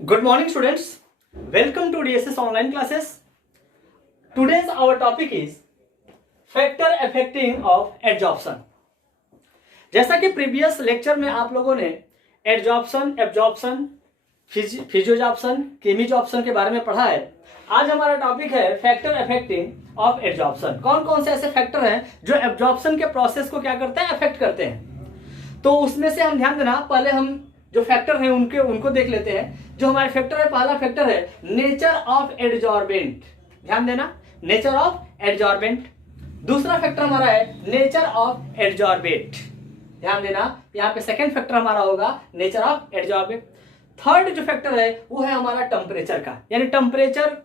Good morning, students. Welcome to DSS online classes. Today's our topic is factor affecting of adsorption. जैसा कि previous lecture में आप लोगों ने एडजॉर्प्शन, एब्जॉर्प्शन, फिजियोजॉर्प्शन, केमिजॉर्प्शन के बारे में पढ़ा है। आज हमारा टॉपिक है फैक्टर अफेक्टिंग ऑफ एडजॉर्प्शन। कौन कौन से ऐसे फैक्टर हैं जो एब्जॉर्प्शन के प्रोसेस को क्या करते हैं, अफेक्ट करते हैं। तो उसमें से हम ध्यान देना, पहले हम जो फैक्टर हैं उनको देख लेते हैं। जो हमारे फैक्टर है, पहला फैक्टर है नेचर ऑफ एडजॉर्बेंट। ध्यान देना, नेचर ऑफ एडजॉर्बेंट। दूसरा फैक्टर हमारा है नेचर ऑफ एडजॉर्बेट। ध्यान देना, यहाँ पे सेकंड फैक्टर हमारा होगा नेचर ऑफ एडजॉर्बेट। थर्ड जो फैक्टर है वो है हमारा टेम्परेचर का, यानी टेम्परेचर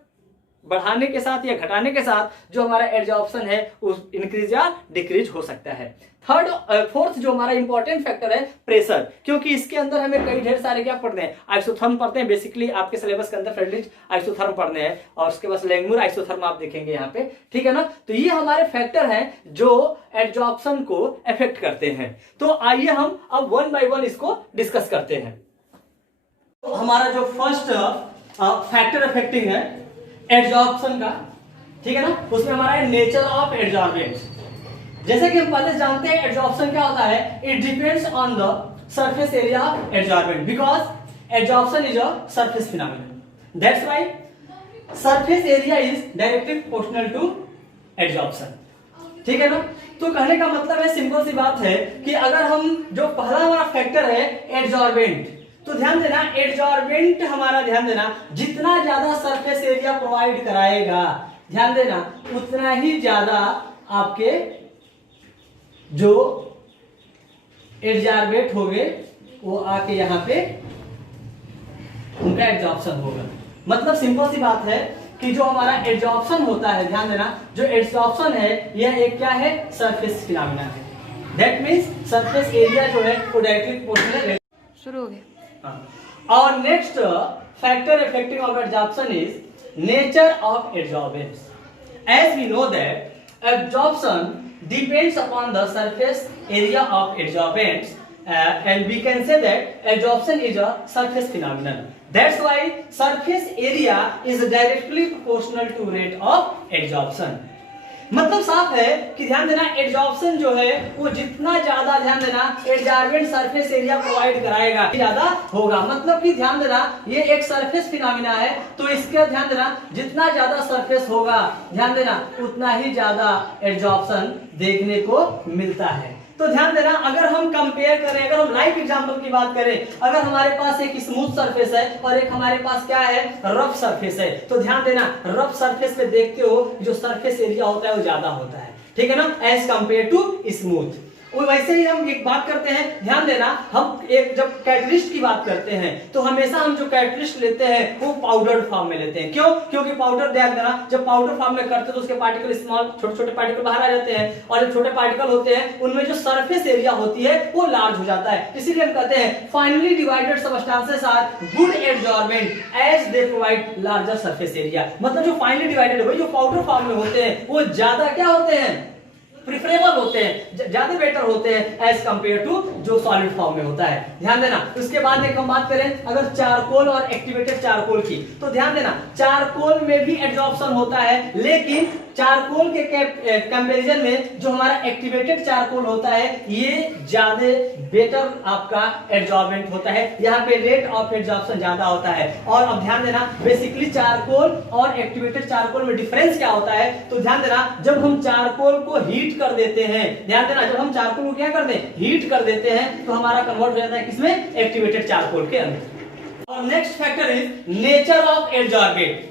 बढ़ाने के साथ या घटाने के साथ जो हमारा एडजॉर्प्शन है उस इंक्रीज या डिक्रीज हो सकता है। फोर्थ जो हमारा इंपॉर्टेंट फैक्टर है प्रेशर, क्योंकि इसके अंदर हमें कई ढेर सारे क्या पढ़ते हैं, आइसोथर्म पढ़ते हैं। बेसिकली आपके सिलेबस के अंदर फ्रेडरिच आइसोथर्म पढ़ने हैं और उसके बाद लैंगमुर आइसोथर्म आप देखेंगे यहाँ पे, ठीक है ना। तो ये हमारे फैक्टर हैं जो एडजॉर्प्शन को अफेक्ट करते हैं। तो आइए हम अब वन बाय वन इसको डिस्कस करते हैं। तो हमारा जो फर्स्ट फैक्टर अफेक्टिंग है एडजॉर्प्शन का, ठीक है ना, उसमें हमारा है नेचर ऑफ एडजॉर्बेंट। जैसे कि हम पहले जानते हैं एडजॉर्प्शन क्या होता है, it depends on the surface area of adsorbent because adsorption is a surface phenomenon. That's why surface area is directly proportional to adsorption, ठीक है ना। तो कहने का मतलब है, सिंपल सी बात है कि अगर हम जो पहला हमारा फैक्टर है एडजॉर्बेंट, तो ध्यान देना एडजॉर्बेंट हमारा, ध्यान देना जितना ज्यादा सरफेस एरिया प्रोवाइड कराएगा, ध्यान देना उतना ही ज्यादा आपके जो एडजॉर्बेट होंगे वो आके यहाँ पे उनका एडजॉर्प्शन होगा। मतलब सिंपल सी बात है कि जो हमारा एडजॉर्प्शन होता है, ध्यान देना जो एडजॉर्प्शन है यह एक क्या है, सरफेस फिनोमेना है। दैट मींस सरफेस एरिया जो है वो डायरेक्टली प्रोपोर्शनल है। शुरू हो गया। और next factor affecting of adsorption is nature of adsorbents. As we know that adsorption depends upon the surface area of adsorbents and we can say that adsorption is a surface phenomenon. That's why surface area is directly proportional to rate of adsorption. मतलब साफ है कि ध्यान देना adsorption जो है वो जितना ज्यादा, ध्यान देना एडजॉर्बेंट सरफेस एरिया प्रोवाइड कराएगा ज्यादा होगा। मतलब कि ध्यान देना ये एक सरफेस फिनोमेना है, तो इसके ध्यान देना जितना ज्यादा सरफेस होगा, ध्यान देना उतना ही ज्यादा एडजॉर्प्शन देखने को मिलता है। तो ध्यान देना अगर हम कंपेयर करें, अगर हम लाइव एग्जांपल की बात करें, अगर हमारे पास एक स्मूथ सरफेस है और एक हमारे पास क्या है, रफ सरफेस है, तो ध्यान देना रफ सरफेस पे देखते हो जो सरफेस एरिया होता है वो ज्यादा होता है, ठीक है ना, एज कंपेयर टू स्मूथ। वो वैसे ही हम एक बात करते हैं, ध्यान देना हम एक जब कैटलिस्ट की बात करते हैं तो हमेशा हम जो कैटलिस्ट लेते हैं वो पाउडर्ड फॉर्म में लेते हैं। क्यों? क्योंकि पाउडर, ध्यान देना जब पाउडर फॉर्म में करते हैं तो उसके पार्टिकल स्मॉल, छोटे छोटे पार्टिकल बाहर आ जाते हैं और जो छोटे पार्टिकल होते हैं उनमें जो सरफेस एरिया होती है वो लार्ज हो जाता है। इसीलिए हम कहते हैं finely divided substances are good adsorbent as they provide larger surface area. मतलब जो फाइनली डिवाइडेड हो, जो पाउडर फॉर्म में होते हैं वो ज्यादा क्या होते हैं, प्रिफरेबल होते हैं, ज्यादा बेटर होते हैं एज कंपेयर टू जो सॉलिड फॉर्म में होता है। ध्यान देना उसके बाद एक हम बात करें अगर चारकोल और एक्टिवेटेड चारकोल की, तो ध्यान देना चारकोल में भी एडजॉर्प्शन होता है, लेकिन चारकोल के कंपैरिजन में जो हमारा एक्टिवेटेड चारकोल होता है ये ज्यादा बेटर आपका एडजॉर्बेंट होता है, यहाँ पे रेट ऑफ एडजॉर्प्शन ज्यादा होता है। और अब ध्यान देना बेसिकली चारकोल और एक्टिवेटेड चारकोल में डिफरेंस क्या होता है, तो ध्यान देना जब हम चारकोल को हीट कर देते हैं, ध्यान देना जब हम चारकोल को क्या करते हैं, हीट कर देते हैं, तो हमारा कन्वर्ट हो जाता है किसमें, एक्टिवेटेड चारकोल के अंदर। और next factor is nature of adsorbent.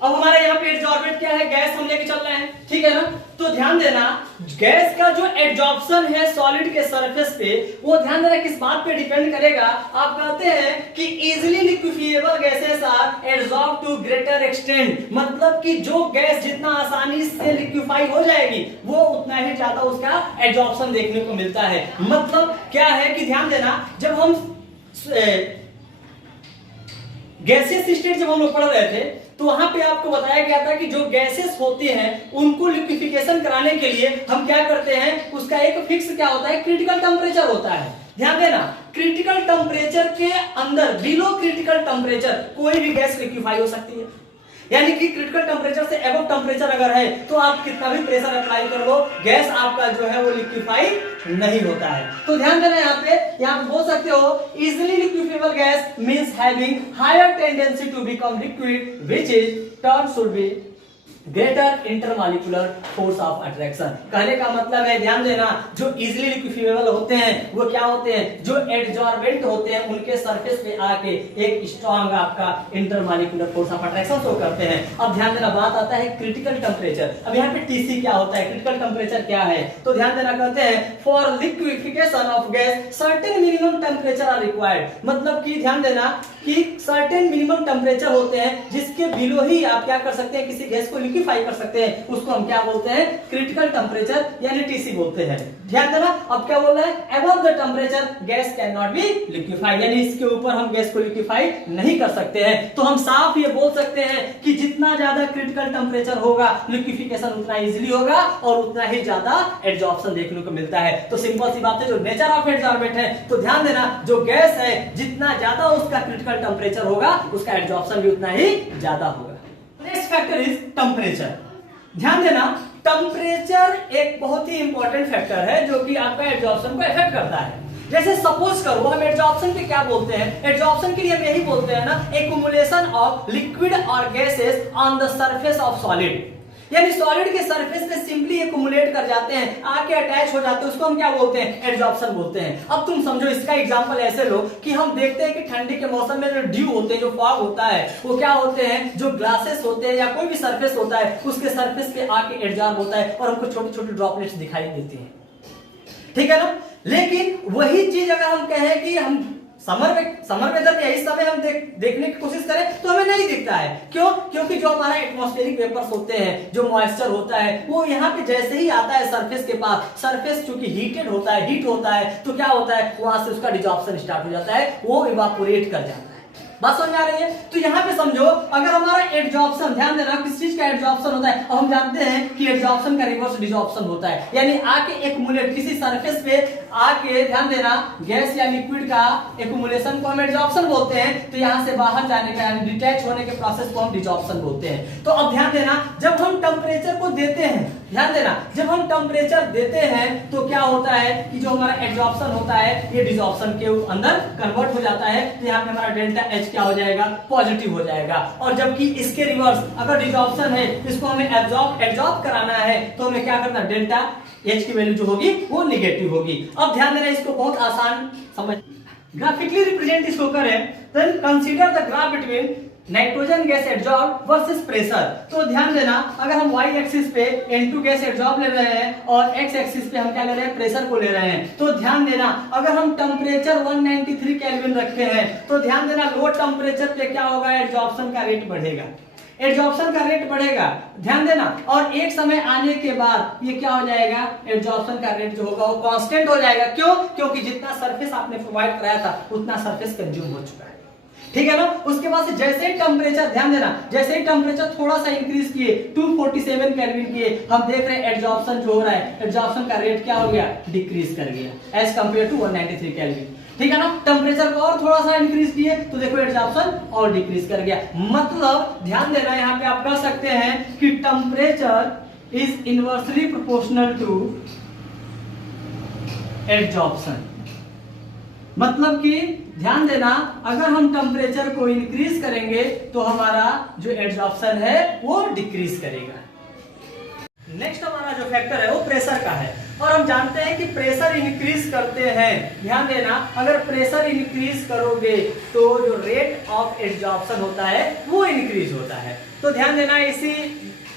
अब हमारा यहाँ पे एडजॉर्बेंट क्या है, गैस हम लेके चल रहे हैं, ठीक है ना। तो ध्यान देना गैस का जो एडजॉर्प्शन है सॉलिड के सरफेस पे, वो ध्यान देना किस बात पे डिपेंड करेगा। आप कहते हैं कि easily liquefiable gases are adsorb to greater extent, मतलब कि जो गैस जितना आसानी से लिक्विफाई हो जाएगी वो उतना ही ज्यादा उसका एडजॉर्प्शन देखने को मिलता है। मतलब क्या है कि ध्यान देना जब हम गैसियस स्टेट जब हम लोग पढ़ रहे थे तो वहां पे आपको बताया गया था कि जो गैसेस होती हैं उनको लिक्विफिकेशन कराने के लिए हम क्या करते हैं, उसका एक फिक्स क्या होता है, क्रिटिकल टेम्परेचर होता है। ध्यान देना क्रिटिकल टेम्परेचर के अंदर, बिलो क्रिटिकल टेम्परेचर कोई भी गैस लिक्विफाई हो सकती है। यानी कि क्रिटिकल टेम्परेचर से अबव टेम्परेचर अगर है तो आप कितना भी प्रेशर अप्लाई कर लो, गैस आपका जो है वो लिक्विफाई नहीं होता है। तो ध्यान देना यहाँ पे बोल सकते हो easily liquefiable gas means having higher tendency to become liquid which is term should be greater intermolecular force of attraction. कहने का मतलब है, ध्यान देना, जो इजीली लिक्विफाइबल होते हैं वो क्या होते हैं, जो एडजॉर्बेंट होते हैं उनके सरफेस पे आके एक स्ट्रॉन्ग आपका intermolecular force of attraction show करते हैं। अब ध्यान देना, बात आता है क्रिटिकल टेम्परेचर। अब यहाँ पे टीसी क्या होता है, क्रिटिकल टेम्परेचर क्या है, तो ध्यान देना, कहते हैं for liquefaction of gas certain minimum temperature are required. मतलब कि ध्यान देना कि सर्टेन मिनिमम टेम्परेचर होते हैं जिसके बिलो ही आप क्या कर सकते हैं, किसी गैस को लिक्विफाई कर सकते हैं, उसको हम क्या बोलते हैं, क्रिटिकल टेम्परेचर यानी टीसी बोलते हैं। ध्यान देना, अब क्या बोल रहा है, above the temperature gas can not be liquefy, यानी इसके ऊपर हम गैस को लिक्विफाई नहीं कर सकते हैं। तो हम साफ ये बोल सकते हैं कि जितना ज्यादा क्रिटिकल टेम्परेचर होगा लिक्विफिकेशन उतना इजीली होगा और उतना ही ज्यादा एडजॉर्प्शन देखने को मिलता है। तो सिंपल सी बात है, जो नेचर ऑफ एडजॉर्बेंट है, तो ध्यान देना जो गैस है जितना ज्यादा उसका क्रिटिकल टेम्परेचर होगा उसका एडजॉर्प्शन भी उतना ही ज्यादा होगा। Next factor is temperature. ध्यान देना, टेम्परेचर एक बहुत ही इंपॉर्टेंट फैक्टर है जो कि आपका एडजॉर्प्शन को इफेक्ट करता है। जैसे सपोज करो, हम एडजॉर्प्शन पे क्या बोलते हैं, एडजॉर्प्शन के लिए हम यही बोलते हैं ना, एक्युमुलेशन ऑफ लिक्विड और gases on the surface of solid. यानी सॉलिड के सरफेस पे सिंपली एक्युमुलेट कर जाते हैं, आके अटैच हो जाते हैं, उसको हम क्या बोलते हैं, एडजॉर्प्शन बोलते हैं। अब तुम समझो, इसका एग्जांपल ऐसे लो कि हम देखते हैं कि ठंडी के मौसम में जो ड्यू होते हैं, जो फॉग होता है, वो क्या होते हैं, जो ग्लासेस होते हैं या कोई भी सरफेस होता है उसके सरफेस पे आके एडजॉर्ब होता है और हमको छोटी छोटी ड्रॉपलेट्स दिखाई देती हैं, ठीक है ना। लेकिन वही चीज अगर हम कहें कि हम समर वेदर में यही समय हम देखने की कोशिश करें तो हमें नहीं दिखता है। क्यों? क्योंकि जो हमारा एटमॉस्फेरिक वेपर्स होते हैं, जो मॉइस्चर होता है, वो यहाँ पे जैसे ही आता है सरफेस के पास, सरफेस चूंकि हीटेड होता है, हीट होता है, तो क्या होता है, वहां से उसका डिजॉर्प्शन स्टार्ट हो जाता है, वो इवापोरेट कर जाता है। बात समझ आ रही है? तो यहाँ पे समझो, अगर हमारा एडजॉर्प्शन, ध्यान देना किस चीज का एडजॉर्प्शन होता है, अब हम जानते हैं कि एडजॉर्प्शन का रिवर्स डिजॉर्प्शन होता है, यानी आके एक्युमुलेट किसी सरफेस पे आके, ध्यान देना, गैस या लिक्विड का एक्युमुलेशन को हम एडजॉर्प्शन बोलते हैं। तो यहाँ से बाहर जाने का यानी डिटैच होने के प्रोसेस को हम डिजॉर्प्शन बोलते हैं। तो अब ध्यान देना, जब हम टेम्परेचर को देते हैं, ध्यान देना, जब हम टेम्परेचर देते हैं तो क्या होता है कि जो हमारा एडजॉर्प्शन होता है ये डिजॉर्प्शन के अंदर कन्वर्ट हो जाता है। तो यहाँ पे हमारा डेल्टा एच क्या हो जाएगा, पॉजिटिव हो जाएगा। और जबकि इसके रिवर्स अगर डिजॉर्प्शन है, इसको हमें एब्जॉर्ब कराना है, तो हमें क्या करना, डेल्टा एच की वैल्यू जो होगी वो निगेटिव होगी। अब ध्यान देना, इसको बहुत आसान समझ, ग्राफिकली रिप्रेजेंट इसको करें, then consider the graph between nitrogen gas adsorb versus pressure. तो ध्यान देना, अगर हम y एक्सिस पे N2 गैस एडजॉर्ब ले रहे हैं और x एक्सिस पे हम क्या ले रहे हैं, प्रेशर को ले रहे हैं, तो ध्यान देना, अगर हम टेम्परेचर 193 केल्विन रखते हैं तो ध्यान देना लो टेम्परेचर पे क्या होगा, एडजॉर्प्शन का रेट बढ़ेगा, एडजॉर्प्शन का रेट बढ़ेगा, ध्यान देना। और एक समय आने के बाद ये क्या हो जाएगा, एडजॉर्प्शन का रेट जो होगा वो कांस्टेंट हो जाएगा। क्यों? क्योंकि जितना सरफेस आपने प्रोवाइड कराया था उतना सरफेस कंज्यूम हो चुका है, ठीक है ना। उसके बाद से जैसे ही टेम्परेचर, ध्यान देना, जैसे ही टेम्परेचर थोड़ा सा इंक्रीज किए, 247 केल्विन किए, हम देख रहे हैं एडजॉर्प्शन जो हो रहा है, एडजॉर्प्शन का रेट क्या हो गया, डिक्रीज कर गया एज कंपेयर टू 193 केल्विन, ठीक है ना। टेम्परेचर को और थोड़ा सा इंक्रीज किए तो देखो एडजॉर्प्शन और डिक्रीज कर गया। मतलब ध्यान देना, यहाँ पे आप कह सकते हैं कि temperature is inversely proportional to adsorption. मतलब कि ध्यान देना, अगर हम टेम्परेचर को इंक्रीज करेंगे तो हमारा जो एडजॉर्प्शन है वो डिक्रीज करेगा। नेक्स्ट हमारा जो फैक्टर है वो प्रेशर का है, और हम जानते हैं कि प्रेशर इंक्रीज करते हैं, ध्यान देना, अगर प्रेशर इंक्रीज करोगे तो जो रेट ऑफ एडजॉर्प्शन होता है वो इंक्रीज होता है। तो ध्यान देना, इसी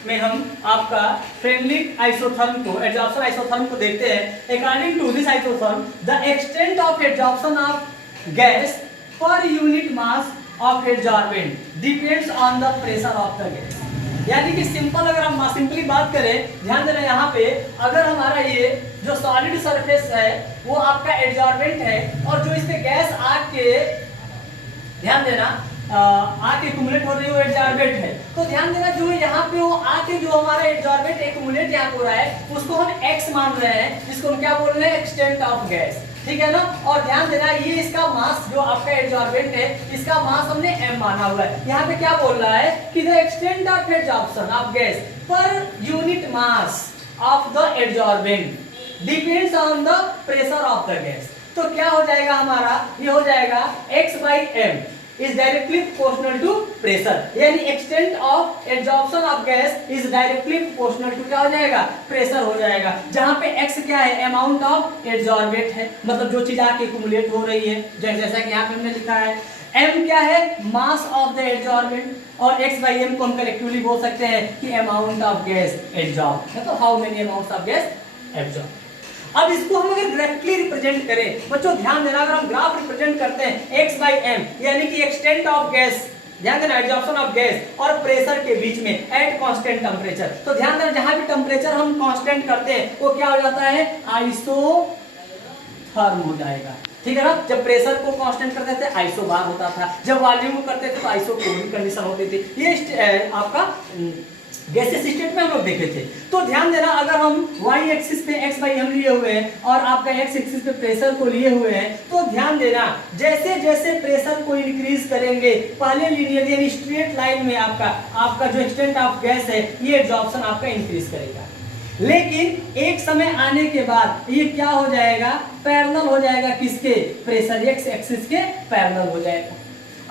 में हम आपका फ्रेंडलिक आइसोथर्म को, एडजॉर्प्शन आइसोथर्म को देखते हैं। According to this isotherm the extent of adsorption of gas per unit mass of adsorbent depends on the pressure of the gas. यानी कि सिंपल, अगर हम सिंपली बात करें, ध्यान देना, यहाँ पे अगर हमारा ये जो सॉलिड सरफेस है वो आपका एडजॉर्बेंट है और जो इससे गैस आके, ध्यान देना, आके एक्युमुलेट हो रही है वो एडजॉर्बेंट है। तो ध्यान देना, जो यहाँ पे वो आके जो हमारा एडजॉर्बेंट एक्युमुलेट यहाँ हो रहा है उसको हम x मान रहे हैं, जिसको हम क्या बोल रहे हैं, एक्सटेंट ऑफ गैस। ठीक है ना। और ध्यान देना ये इसका मास जो आपका एडजॉर्बेंट है इसका मास हमने m माना हुआ है। यहाँ पे क्या बोल रहा है कि the extent of adsorption of gas per unit mass of the adsorbent depends on the pressure of the gas. तो क्या हो जाएगा हमारा, ये हो जाएगा x by m is directly proportional to pressure, यानी extent of absorption of gas is directly proportional to क्या हो जाएगा, प्रेशर हो जाएगा। जहां पे x क्या है, अमाउंट ऑफ एडजॉर्बेंट है, मतलब जो चीज आके एक्युमुलेट हो रही है, जैसा कि यहाँ पे हमने लिखा है। m क्या है, मास ऑफ द एडजॉर्बेंट, और x by m को हम कलेक्टिवली बोल सकते हैं कि अमाउंट ऑफ गैस एडजॉर्ब, तो how many amounts of gas absorb. अब इसको हम अगर ग्राफिकली रिप्रेजेंट करें, बच्चों ध्यान देना, अगर हम ग्राफ रिप्रेजेंट करते हैं x by m यानी कि एक्सटेंट ऑफ गैस, ध्यान देना एब्जॉर्प्शन ऑफ गैस और प्रेशर के बीच में एट कांस्टेंट टेम्परेचर, तो ध्यान देना जहां भी टेम्परेचर हम कांस्टेंट करते हैं वो क्या हो जाता है, आइसोथर्म हो जाएगा। ठीक है ना, जब प्रेशर को कांस्टेंट करते थे आइसोबार होता था, जब वॉल्यूम को करते थे तो आइसोकोरिक कंडीशन होती थी। ये आपका गैसेस स्टेट में हम लोग देखे थे। तो ध्यान देना, अगर हम y एक्सिस पे x by m लिए हुए हैं और आपका x एक्सिस पे प्रेशर को लिए हुए हैं, तो ध्यान देना जैसे जैसे प्रेशर को इंक्रीज करेंगे, पहले लीनियर यानी स्ट्रेट लाइन में आपका जो एक्सटेंट ऑफ गैस है ये एब्जॉर्प्शन आपका इंक्रीज करेगा। लेकिन एक समय आने के बाद ये क्या हो जाएगा, पैरेलल हो जाएगा, किसके, प्रेशर x एक्सिस के पैरेलल हो जाएगा।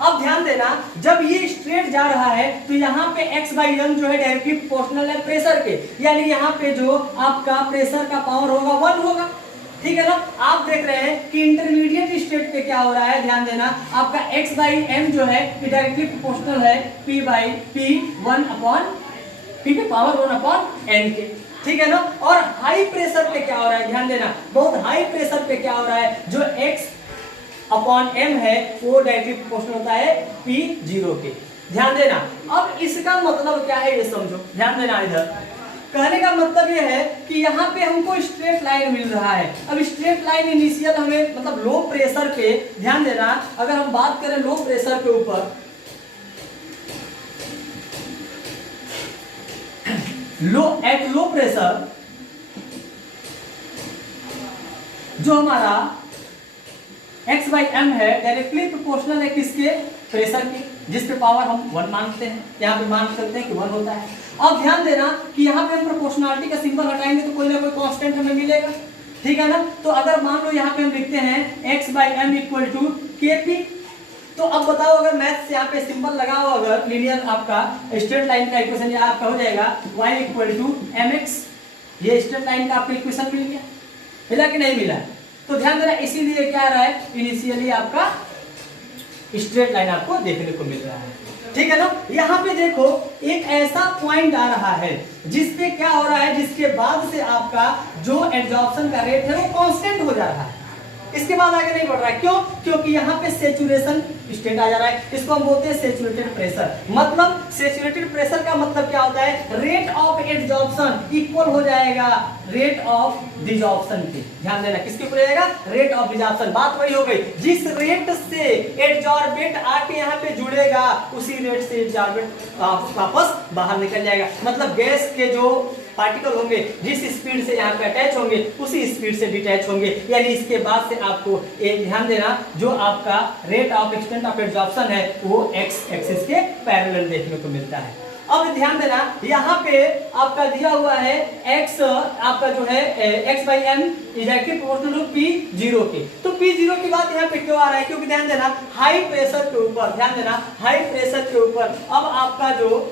अब ध्यान देना, जब ये स्ट्रेट जा रहा है तो यहाँ पे x by m जो है डायरेक्टली प्रोपोर्शनल है प्रेशर के, यानी यहाँ पे जो आपका प्रेशर का पावर होगा 1 होगा। ठीक है ना, आप देख रहे हैं कि इंटरमीडिएट स्टेट पे क्या हो रहा है, ध्यान देना, आपका x by m जो है ये डायरेक्टली प्रोपोर्शनल है p by p 1 upon p के पावर 1 अपॉन n के। ठीक है ना, और हाई प्रेशर पे क्या हो रहा है, ध्यान देना, बहुत हाई प्रेशर पे क्या हो रहा है, जो x अपॉन m है वो डायरेक्टली प्रोपोर्शनल होता है p0 के। ध्यान देना, अब इसका मतलब क्या है ये समझो, ध्यान देना, इधर कहने का मतलब ये है कि यहाँ पे हमको स्ट्रेट लाइन मिल रहा है। अब स्ट्रेट लाइन इनिशियल हमें मतलब लो प्रेशर पे, ध्यान देना, अगर हम बात करें लो प्रेशर के ऊपर, एट लो प्रेशर जो हमारा x by m है डायरेक्टली प्रोपोर्शनल है किसके, प्रेशर के, जिस पे पावर हम 1 मानते हैं, यहाँ पे मान सकते हैं कि 1 होता है। अब ध्यान देना कि यहाँ पे हम प्रोपोर्शनलिटी का सिंबल हटाएंगे तो कोई ना कोई कांस्टेंट हमें मिलेगा। ठीक है ना, तो अगर मान लो यहाँ पे हम लिखते हैं x by m equal to kp, तो अब बताओ अगर मैथ से यहाँ पे सिंबल लगाओ, अगर लीनियर आपका स्ट्रेट लाइन का इक्वेशन ये आपका हो जाएगा y इक्वल टू mx, ये स्ट्रेट लाइन का आपका इक्वेशन मिल गया, मिला कि नहीं मिला। तो ध्यान देना, इसीलिए क्या रहा है, इनिशियली आपका स्ट्रेट लाइन आपको देखने को मिल रहा है। ठीक है ना, यहाँ पे देखो एक ऐसा पॉइंट आ रहा है जिसपे क्या हो रहा है, जिसके बाद से आपका जो एब्जॉर्प्शन का रेट है वो कांस्टेंट हो जा रहा है, इसके बाद आगे नहीं बढ़ रहा है। क्यों, क्योंकि यहाँ पे सैचुरेशन स्टेट आ जा रहा है, इसको हम बोलते हैं सैचुरेटेड प्रेशर। मतलब सैचुरेटेड प्रेशर का मतलब क्या होता है, रेट ऑफ एब्जॉर्प्शन इक्वल हो जाएगा रेट ऑफ डिजॉर्प्शन के। ध्यान देना, किसके ऊपर जाएगा, रेट ऑफ डिजॉर्प्शन। बात वही हो गई, जिस रेट से एब्जॉर्बेंट आके यहाँ पे जुड़ेगा उसी रेट से एब्जॉर्बेंट वापस बाहर निकल जाएगा। मतलब गैस के जो पार्टिकल होंगे जिस स्पीड से यहाँ पे अटैच होंगे उसी स्पीड से डिटैच होंगे, यानी इसके बाद से आपको एक ध्यान देना, जो आपका rate of extent of absorption है वो x एक्सिस के पैरेलल देखने को मिलता है। अब ध्यान देना, यहाँ पे आपका दिया हुआ है x आपका जो है x by m is proportional to p0 के। तो p0 की बात यहाँ पे क्यों आ रहा है, क्योंकि ध्यान देना हाई प्रेशर के ऊपर, ध्यान देना हाई प्रेशर के ऊपर अब आपका जो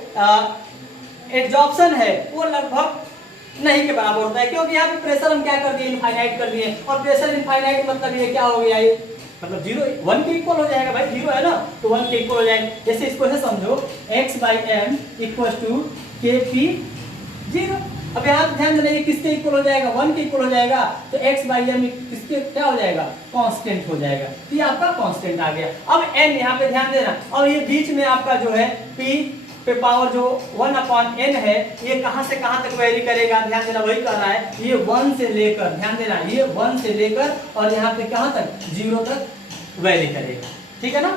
एब्जॉर्प्शन है वो लगभग नहीं के बराबर होता है, क्योंकि यहाँ पे प्रेशर हम क्या कर दिए, इनफाइनाइट कर दिए, और प्रेशर इनफाइनाइट मतलब ये क्या हो गया, ये मतलब 1 के इक्वल हो जाएगा भाई, 0 है ना तो 1 के इक्वल हो जाएगा। जैसे इसको ऐसे समझो x by m equal to kp0। अब यहाँ ध्यान देना, ये किसके इक्वल हो जाएगा, 1 के इक्वल हो जाएगा, तो x by m किसके क्या हो जाएगा, कांस्टेंट हो जाएगा, तो ये आपका कांस्टेंट आ गया। अब n यहाँ पे ध्यान देना, और ये बीच में आपका जो है p पे पावर जो 1 अपॉन n है ये कहां से कहां तक वेरी करेगा, ध्यान देना, वही कर रहा है, ये 1 से लेकर, ध्यान देना, ये 1 से लेकर और यहाँ पे कहां तक, 0 तक वेरी करेगा। ठीक है ना,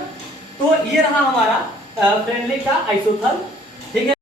तो ये रहा हमारा फ्रेंडली का आइसोथर्म। ठीक है।